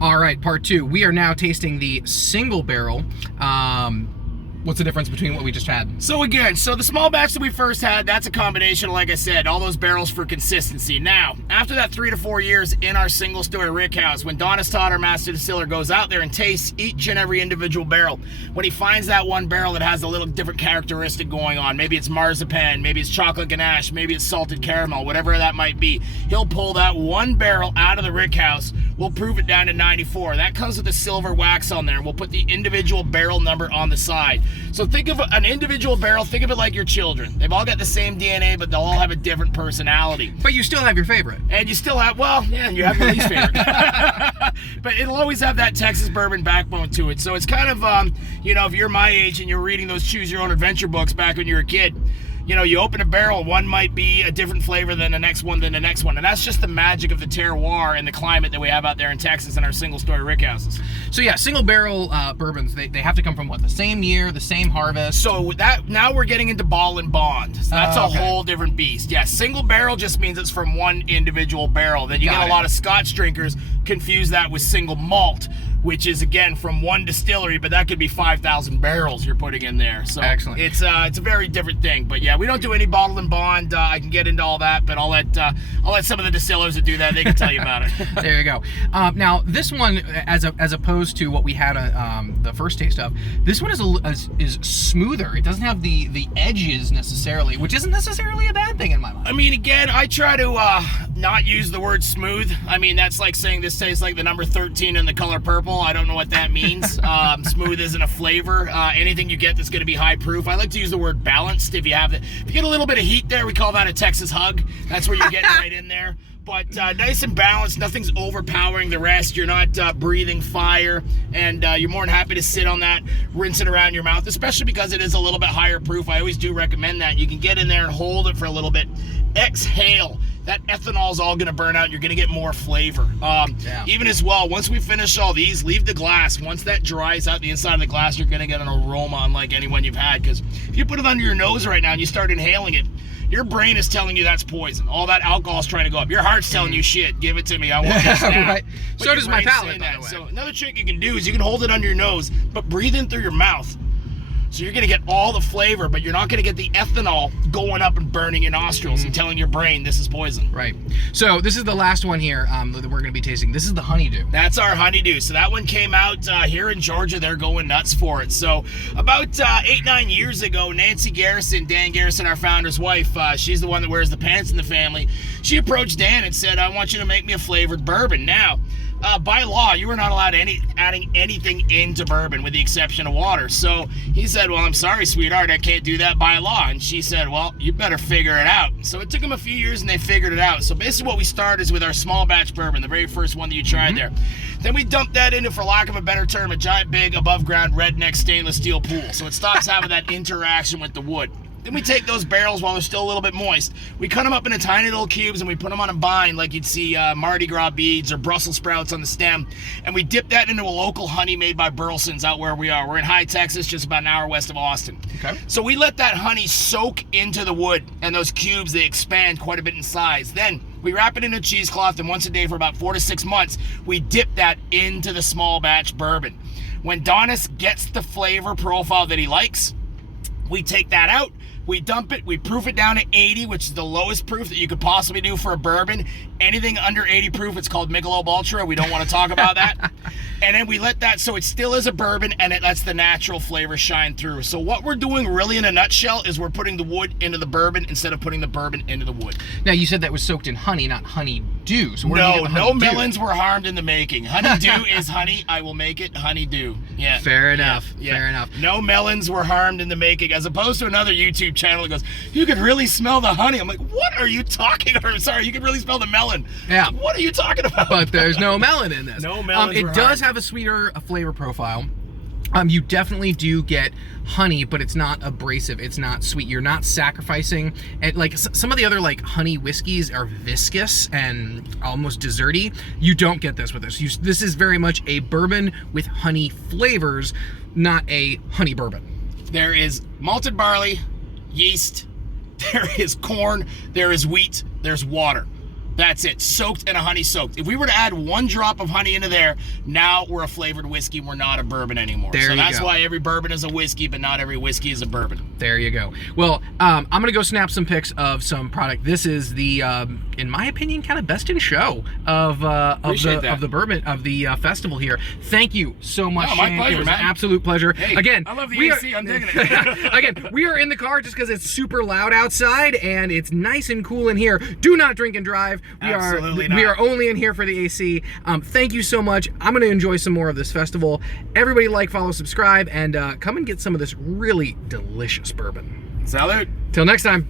All right, part two. We are now tasting the single barrel. What's the difference between what we just had? So again, the small batch that we first had, that's a combination of, like I said, all those barrels for consistency. Now, after that 3 to 4 years in our single story rick house, when Donis Todd, our master distiller, goes out there and tastes each and every individual barrel, when he finds that one barrel that has a little different characteristic going on, maybe it's marzipan, maybe it's chocolate ganache, maybe it's salted caramel, whatever that might be, he'll pull that one barrel out of the rick house. We'll prove it down to 94. That comes with a silver wax on there. We'll put the individual barrel number on the side. So think of an individual barrel, think of it like your children. They've all got the same DNA, but they'll all have a different personality. But you still have your favorite. And you still have, well, yeah, you have your least favorite. But it'll always have that Texas bourbon backbone to it. So it's kind of, you know, if you're my age and you're reading those Choose Your Own Adventure books back when you were a kid, you know, you open a barrel, one might be a different flavor than the next one. And that's just the magic of the terroir and the climate that we have out there in Texas in our single-story rick houses. So yeah, single barrel bourbons, they have to come from what? The same year, the same harvest? So that now we're getting into ball and bond. So that's a whole different beast. Yeah, single barrel just means it's from one individual barrel. Then you get a lot of Scotch drinkers confuse that with single malt, which is again from one distillery, but that could be 5,000 barrels you're putting in there. So excellent. It's a very different thing. But yeah, we don't do any bottle and bond. I can get into all that, but I'll let some of the distillers that do that, they can tell you about it. There you go. Now this one, as opposed to what we had the first taste of, this one is smoother. It doesn't have the edges necessarily, which isn't necessarily a bad thing in my mind. I mean, again, I try to not use the word smooth. I mean, that's like saying this tastes like the number 13 in the color purple. I don't know what that means. Smooth isn't a flavor. Anything you get that's going to be high proof. I like to use the word balanced. If you get a little bit of heat there, we call that a Texas hug. That's where you're getting right in there. But nice and balanced. Nothing's overpowering the rest. You're not breathing fire, and you're more than happy to sit on that, rinse it around your mouth, especially because it is a little bit higher proof. I always do recommend that. You can get in there and hold it for a little bit. Exhale. That ethanol is all going to burn out. You're going to get more flavor. Even as well, once we finish all these, leave the glass. Once that dries out the inside of the glass, you're going to get an aroma unlike any one you've had. Because if you put it under your nose right now and you start inhaling it, your brain is telling you that's poison. All that alcohol is trying to go up. Your heart's telling you, shit, give it to me. I want this now. Right. So does my palate, by the way. So another trick you can do is you can hold it under your nose, but breathe in through your mouth. So you're going to get all the flavor, but you're not going to get the ethanol going up and burning your nostrils and telling your brain this is poison. Right. So this is the last one here that we're going to be tasting. This is the Honeydew. That's our Honeydew. So that one came out here in Georgia. They're going nuts for it. So about 8-9 years ago, Nancy Garrison, Dan Garrison, our founder's wife, she's the one that wears the pants in the family. She approached Dan and said, I want you to make me a flavored bourbon. Now, by law, you were not allowed adding anything into bourbon with the exception of water. So he said, well, I'm sorry, sweetheart, I can't do that by law. And she said, well, you better figure it out. So it took them a few years and they figured it out. So basically what we started is with our small batch bourbon, the very first one that you tried there. Then we dumped that into, for lack of a better term, a giant, big, above ground redneck stainless steel pool. So it stops having that interaction with the wood. Then we take those barrels while they're still a little bit moist. We cut them up into tiny little cubes and we put them on a vine like you'd see Mardi Gras beads or Brussels sprouts on the stem. And we dip that into a local honey made by Burleson's out where we are. We're in High Texas, just about an hour west of Austin. Okay. So we let that honey soak into the wood, and those cubes, they expand quite a bit in size. Then we wrap it in a cheesecloth, and once a day for about 4 to 6 months, we dip that into the small batch bourbon. When Donis gets the flavor profile that he likes, we take that out. We dump it, we proof it down to 80, which is the lowest proof that you could possibly do for a bourbon. Anything under 80 proof, it's called Michelob Ultra. We don't want to talk about that. And then we let that, so it still is a bourbon, and it lets the natural flavor shine through. So what we're doing really in a nutshell is we're putting the wood into the bourbon instead of putting the bourbon into the wood. Now, you said that was soaked in honey, not honeydew. So No melons were harmed in the making. Honeydew is honey. I will make it honeydew. Yeah. Fair enough. Yeah. Fair enough. No melons were harmed in the making, as opposed to another YouTube channel that goes, you could really smell the honey. I'm like, what are you talking about? Sorry, you could really smell the melon. Yeah. Like, what are you talking about? But there's no melon in this. No melons It does have a sweeter flavor profile. You definitely do get honey, but it's not abrasive. It's not sweet. You're not sacrificing. And like some of the other like honey whiskeys are viscous and almost desserty. You don't get this with this. This is very much a bourbon with honey flavors, not a honey bourbon. There is malted barley, yeast, there is corn, there is wheat, there's water. That's it. Soaked and a honey soaked. If we were to add 1 drop of honey into there, now we're a flavored whiskey. We're not a bourbon anymore. There so you that's go. why every bourbon is a whiskey, but not every whiskey is a bourbon. There you go. Well, I'm gonna go snap some pics of some product. This is the, in my opinion, kind of best in show of the bourbon of the festival here. Thank you so much, Oh, my Shane. pleasure, It was man. an absolute pleasure. Hey, Again, I love the we AC. I'm digging it. Again, we are in the car just because it's super loud outside and it's nice and cool in here. Do not drink and drive. Absolutely We not. are only in here for the AC. Thank you so much. I'm going to enjoy some more of this festival. Everybody like, follow, subscribe, and come and get some of this really delicious bourbon. Salute. Till next time.